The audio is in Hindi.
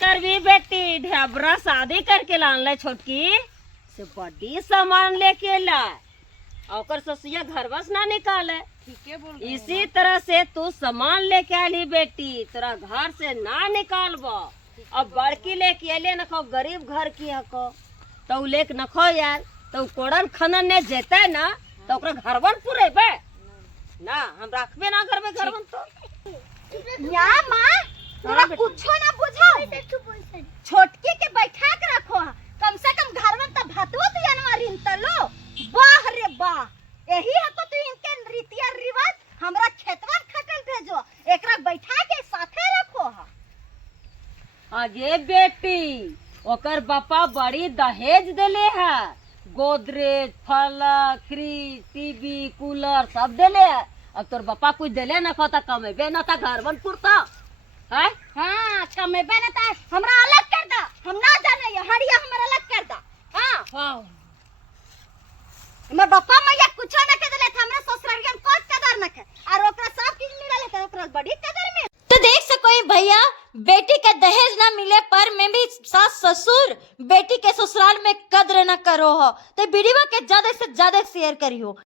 कर भी बेटी ढेबरा शादी करके लान ले छोटकी से बड़ी सामान लेके लाए और ससुया घर बस ना निकाले। ठीक है बोल इसी तरह से तू सामान लेके आली बेटी तेरा घर से ना निकालबो। अब बड़की लेके अले न खो गरीब घर की हको तो लेक न खो यार तो कोड़न खनन ने जेते ना तो ओकरा घरवन पूरे बे ना हम रखबे ना घर में घरवन तो या माँ तोरा कुछो ना बुझो छोटकी के बैठा के रखो कम से कम घर में तो भातवा तो जानवर तलो वाह रे वाह यही है तो तू इनके रीतिया रिवाज हमरा खेतवा खटल भेजो एकरा बैठा के साथे रखो आगे बेटी ओकर बापा बड़ी दहेज देले है गोदरेज फलक फ्रिज टीवी कूलर सब देले है। अब तोर बापा कुछ देले न खाता कमेबे न था घर बन पुरता है। हाँ कमेबे न था हमरा अलग कर दा हम ना जाने ये हड़िया हमरा अलग कर दा। हाँ हमर बापा मैया कुछो न के देले हमरा ससुरारियन कोई कदर न के और ओकरा सब चीज मिलले त ओकरा बड़ी कदर में। तो देख सको भैया बेटी के दहेज ना मिले पर में भी सास ससुर बेटी के ससुराल में कद्र न करो हो तो वीडियो के ज्यादा से ज्यादा शेयर करियो।